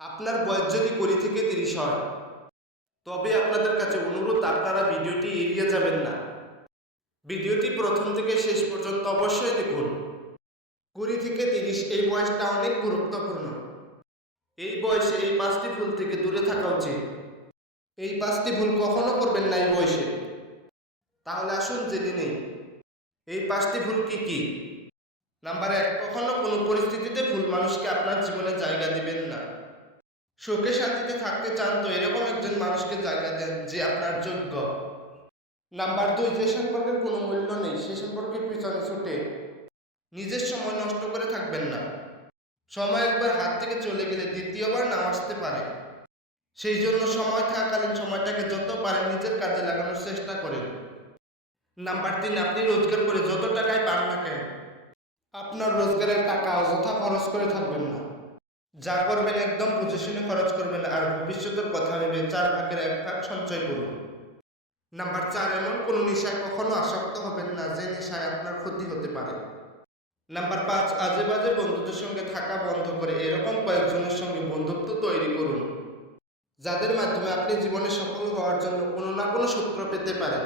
আপনার বয়স যদি 20 থেকে 30 হয়, তবে আপনাদের কাছে অনুরোধ আপনারা ভিডিওটি এড়িয়ে যাবেন না। ভিডিওটি প্রথম থেকে শেষ পর্যন্ত অবশ্যই দেখুন। 20 থেকে 30 এই বয়সটা অনেক গুরুত্বপূর্ণ। এই বয়সে এই 5টি ভুল থেকে দূরে থাকা উচিত। এই 5টি ভুল কখনো করবেন না এই বয়সে। তাহলে আসুন জেনে নেই এই 5টি ভুল কি কি। নাম্বার 1, কখনো কোনো পরিস্থিতিতে ভুল মানুষকে আপনার জীবনে জায়গা দিবেন না। সুখে শান্তিতে থাকতে চান তো এরকম একজন মানুষকে জায়গা দেন যে আপনার যোগ্য। নাম্বার 2, যে সম্পর্কের কোনো মূল্য নেই সে সম্পর্কের পিছনে ছুটে নিজের সময় নষ্ট করে থাকবেন না। সময় একবার হাত থেকে চলে গেলে দ্বিতীয়বার নাও আসতে পারে। সেই জন্য সময় থাকাকালীন সময়টাকে যত পারেন নিজের কাজে লাগানোর চেষ্টা করেন। নাম্বার 3, আপনি রোজগার করে যত টাকায় পান না কেন, আপনার রোজগারের টাকা অযথা খরচ করে থাকবেন না। যা করবেন একদম বুঝে শুনে খরচ করবেন আর ভবিষ্যতের কথা ভেবে 4 ভাগের 1 ভাগ সঞ্চয় করুন। নাম্বার 4, এমন কোনো নেশায় কখনো আসক্ত হবেন না যে নেশায় আপনার ক্ষতি হতে পারে। নাম্বার 5, আজে বাজে বন্ধুদের সঙ্গে থাকা বন্ধ করে এরকম কয়েকজনের সঙ্গে বন্ধুত্ব তৈরি করুন যাদের মাধ্যমে আপনি জীবনে সফল হওয়ার জন্য কোনো না কোনো সূত্র পেতে পারেন।